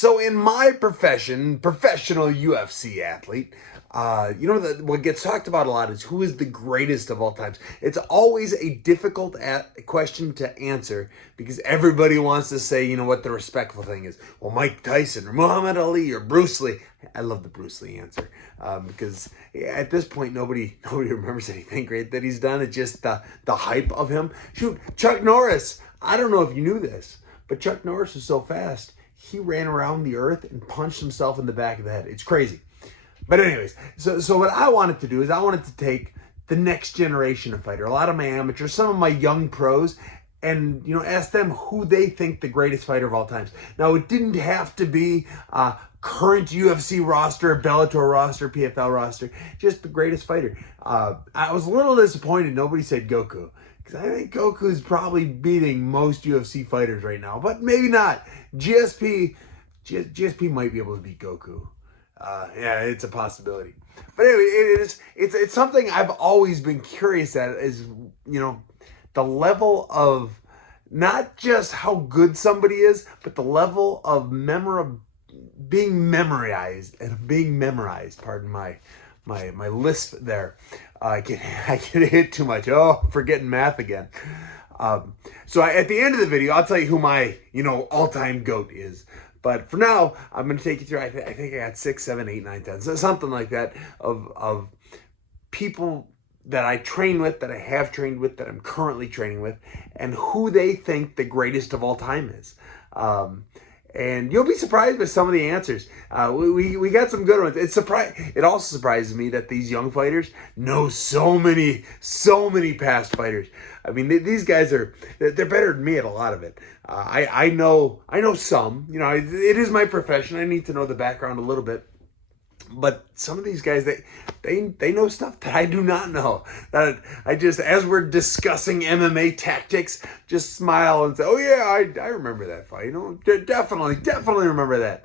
So in my profession, professional UFC athlete, what gets talked about a lot is who is the greatest of all times. It's always a difficult question to answer because everybody wants to say, what the respectful thing is. Well, Mike Tyson or Muhammad Ali or Bruce Lee. I love the Bruce Lee answer because at this point, nobody remembers anything great that he's done. It's just the hype of him. Shoot, Chuck Norris. I don't know if you knew this, but Chuck Norris is so fast. He ran around the earth and punched himself in the back of the head. It's crazy. But anyways, so what I wanted to do is I wanted to take the next generation of fighter, a lot of my amateurs, some of my young pros, and ask them who they think the greatest fighter of all times. Now, it didn't have to be current UFC roster, Bellator roster, PFL roster, just the greatest fighter. I was a little disappointed nobody said Goku. I think Goku is probably beating most UFC fighters right now, but maybe not. GSP might be able to beat Goku. Yeah, it's a possibility. But anyway, it's something I've always been curious at is, the level of not just how good somebody is, but the level of being memorized. Pardon my lisp there. I get hit too much. Oh, forgetting math again. So at the end of the video, I'll tell you who my, all-time GOAT is. But for now, I'm going to take you through, I think I got 6, 7, 8, 9, 10, so something like that of people that I train with, that I have trained with, that I'm currently training with, and who they think the greatest of all time is. And you'll be surprised with some of the answers. We got some good ones. It also surprises me that these young fighters know so many past fighters. I mean, these guys they're better than me at a lot of it. I know some. It is my profession. I need to know the background a little bit. But some of these guys, they know stuff that I do not know. That I just, as we're discussing MMA tactics, just smile and say, "Oh yeah, I remember that fight. Definitely remember that."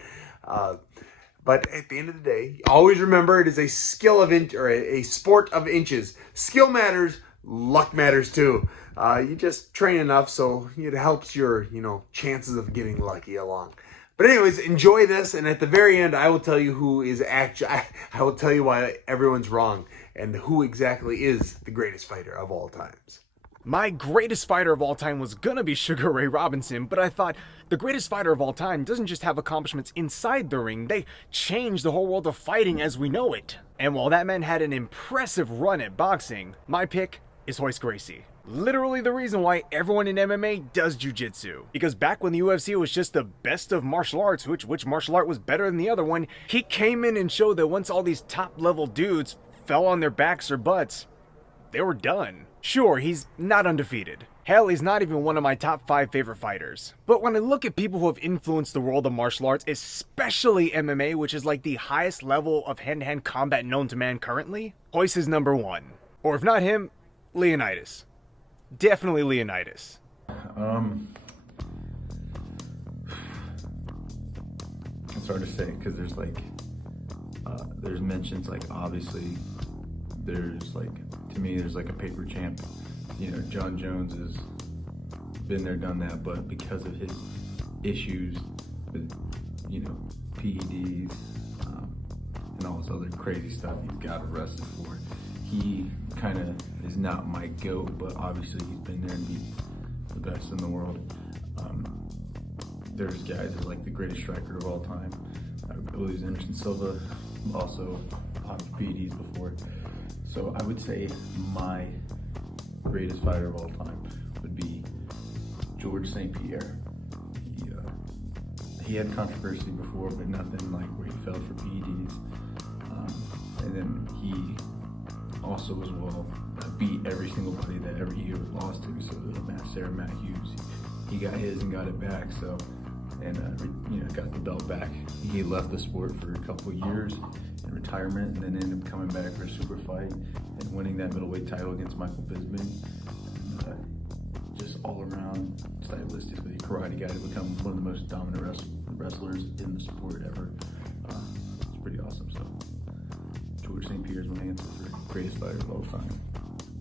But at the end of the day, always remember it is a skill of a sport of inches. Skill matters, luck matters too. You just train enough, so it helps your chances of getting lucky along. But anyways, enjoy this, and at the very end, I will tell you who is actually, I will tell you why everyone's wrong, and who exactly is the greatest fighter of all times. My greatest fighter of all time was gonna be Sugar Ray Robinson, but I thought the greatest fighter of all time doesn't just have accomplishments inside the ring, they changed the whole world of fighting as we know it. And while that man had an impressive run at boxing, my pick is Royce Gracie. Literally the reason why everyone in MMA does jiu-jitsu. Because back when the UFC was just the best of martial arts, which martial art was better than the other one, he came in and showed that once all these top-level dudes fell on their backs or butts, they were done. Sure, he's not undefeated. Hell, he's not even one of my top 5 favorite fighters. But when I look at people who have influenced the world of martial arts, especially MMA, which is like the highest level of hand-to-hand combat known to man currently, Royce is number 1. Or if not him, Leonidas. Definitely Leonidas. It's hard to say because there's there's mentions obviously there's to me there's a paper champ. John Jones has been there, done that, but because of his issues with PEDs and all this other crazy stuff he got arrested for, he kind of is not my GOAT, but obviously he's been there and beat the best in the world. There's guys that are the greatest striker of all time. I believe Anderson Silva also popped PEDs before. So I would say my greatest fighter of all time would be GeorgeSaintpier. He had controversy before, but nothing where he fell for PEDs. And then he also as well beat every single buddy that every year lost to. So Matt Hughes, he got his and got it back. So got the belt back. He left the sport for a couple of years in retirement, and then ended up coming back for a super fight and winning that middleweight title against Michael Bisping. Just all around, stylistically, karate guy to become one of the most dominant wrestlers in the sport ever. It's pretty awesome. So GeorgeSaintpier is my answer for greatest fighter of all time.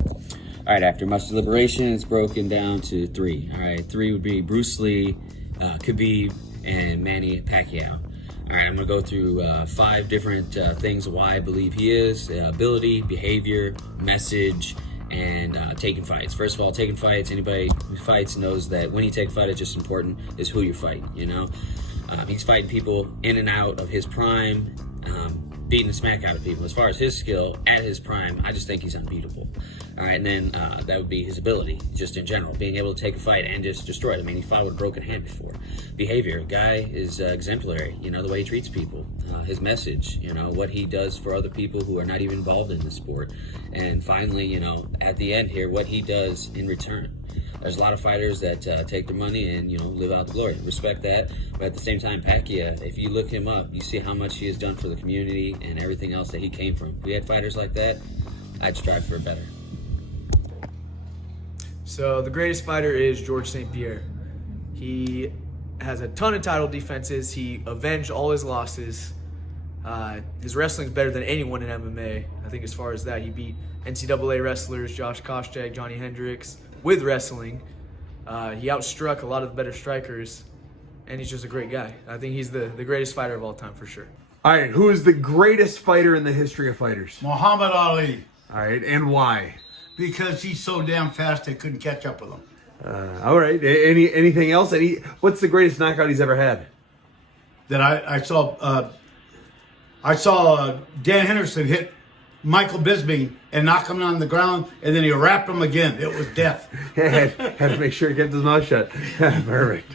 All right, after much deliberation, it's broken down to 3. All right, 3 would be Bruce Lee, could be and Manny Pacquiao. All right, I'm gonna go through 5 different things why I believe he is: ability, behavior, message, and taking fights. First of all, taking fights. Anybody who fights knows that when you take a fight, it's just important is who you're fighting. You know, he's fighting people in and out of his prime, beating the smack out of people. As far as his skill at his prime, I just think he's unbeatable. All right, and then that would be his ability, just in general, being able to take a fight and just destroy it. I mean, he fought with a broken hand before. Behavior, guy is exemplary. You know, the way he treats people, his message, you know, what he does for other people who are not even involved in the sport. And finally, you know, at the end here, what he does in return. There's a lot of fighters that take their money and, you know, live out the glory. Respect that. But at the same time, Pacquiao, if you look him up, you see how much he has done for the community and everything else that he came from. If we had fighters like that, I'd strive for better. So the greatest fighter is GeorgeSaintpier. He has a ton of title defenses. He avenged all his losses. His wrestling's better than anyone in MMA. I think as far as that, he beat NCAA wrestlers, Josh Koscheck, Johnny Hendricks, with wrestling. He outstruck a lot of the better strikers, and he's just a great guy. I think he's the greatest fighter of all time for sure. All right, who is the greatest fighter in the history of fighters? Muhammad Ali, All right, and why? because he's so damn fast they couldn't catch up with him. All right, anything else? What's the greatest knockout he's ever had? That I saw Dan Henderson hit Michael Bisping and knock him on the ground, and then he wrapped him again. It was death. had to make sure he kept his mouth shut. Perfect.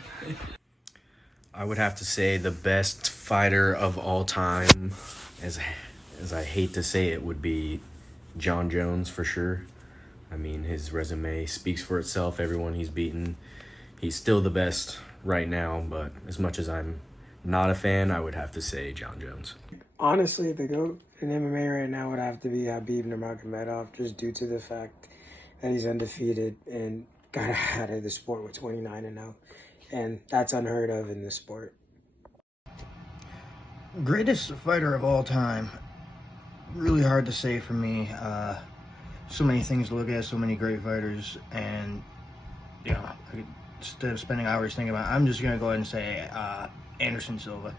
I would have to say the best fighter of all time, as I hate to say it, would be John Jones for sure. I mean, his resume speaks for itself. Everyone he's beaten, he's still the best right now. But as much as I'm not a fan, I would have to say John Jones. Honestly, the GOAT in MMA right now would have to be Khabib Nurmagomedov, just due to the fact that he's undefeated and got out of the sport with 29-0, and that's unheard of in this sport. Greatest fighter of all time. Really hard to say for me. So many things to look at, so many great fighters, and you know, instead of spending hours thinking about it, I'm just gonna go ahead and say Anderson Silva.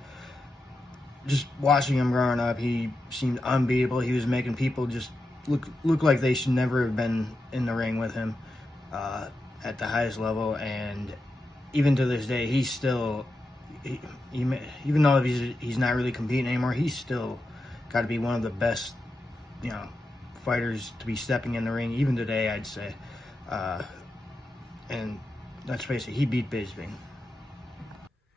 Just watching him growing up, he seemed unbeatable. He was making people just look like they should never have been in the ring with him at the highest level, and even to this day, he's still, even though he's not really competing anymore, he's still got to be one of the best, you know, fighters to be stepping in the ring even today, I'd say. And let's face it, he beat Bisping.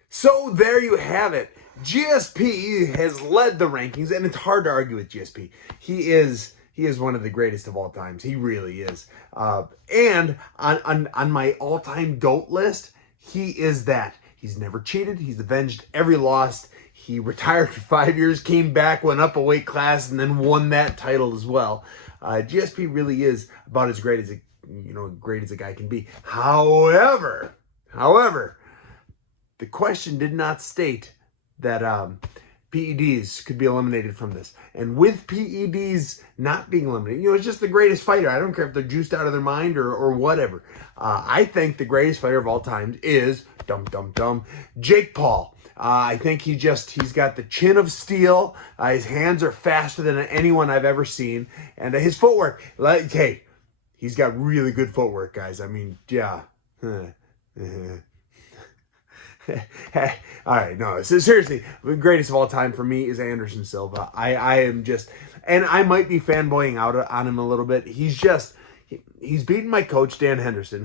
So there you have it. GSP has led the rankings, and it's hard to argue with GSP. He is one of the greatest of all times. He really is. And on my all-time GOAT list, he is that. He's never cheated. He's avenged every loss. He retired for 5 years, came back, went up a weight class, and then won that title as well. GSP really is about as great as a guy can be. However, the question did not state that PEDs could be eliminated from this. And with PEDs not being eliminated, it's just the greatest fighter. I don't care if they're juiced out of their mind or whatever. I think the greatest fighter of all time is Jake Paul. I think he's got the chin of steel. His hands are faster than anyone I've ever seen. And his footwork, he's got really good footwork, guys. I mean, yeah. All right, no, so seriously, the greatest of all time for me is Anderson Silva. I am just, and I might be fanboying out on him a little bit. He's beaten my coach, Dan Henderson,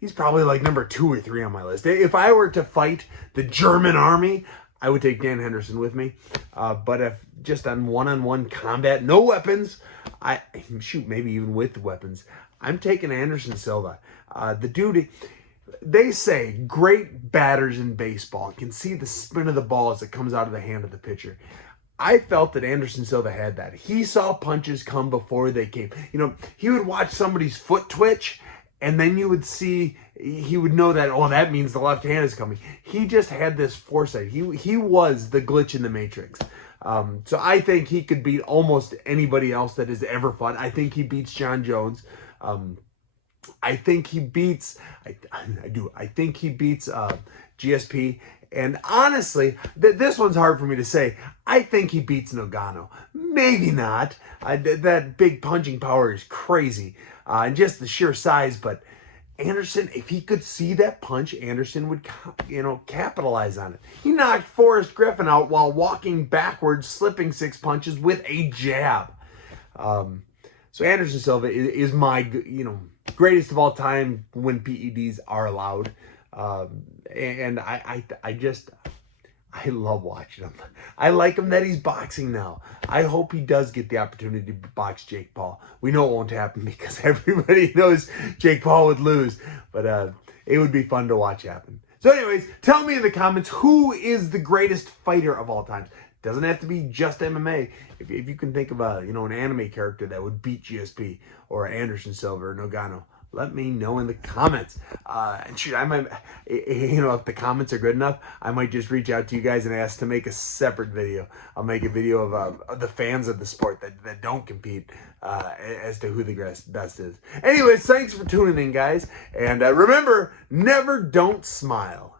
he's probably like number 2 or 3 on my list. If I were to fight the German army, I would take Dan Henderson with me. But if just on one-on-one combat, no weapons, maybe even with weapons, I'm taking Anderson Silva. The dude, they say great batters in baseball can see the spin of the ball as it comes out of the hand of the pitcher. I felt that Anderson Silva had that. He saw punches come before they came. He would watch somebody's foot twitch, and then he would know that, that means the left hand is coming. He just had this foresight. He was the glitch in the matrix. So I think he could beat almost anybody else that has ever fought. I think he beats John Jones. I think he beats GSP, And honestly, this one's hard for me to say. I think he beats Ngannou. Maybe not. That big punching power is crazy. And just the sheer size. But Anderson, if he could see that punch, Anderson would, capitalize on it. He knocked Forrest Griffin out while walking backwards, slipping 6 punches with a jab. So Anderson Silva is my, greatest of all time when PEDs are allowed. And I love watching him. I like him that he's boxing now. I hope he does get the opportunity to box Jake Paul. We know it won't happen because everybody knows Jake Paul would lose, but it would be fun to watch happen. So anyways, tell me in the comments, who is the greatest fighter of all time? Doesn't have to be just MMA. If you can think of an anime character that would beat GSP or Anderson Silva or Ngannou, let me know in the comments. And shoot, I might, if the comments are good enough, I might just reach out to you guys and ask to make a separate video. I'll make a video of the fans of the sport that don't compete as to who the best is. Anyways, thanks for tuning in, guys. And remember, never don't smile.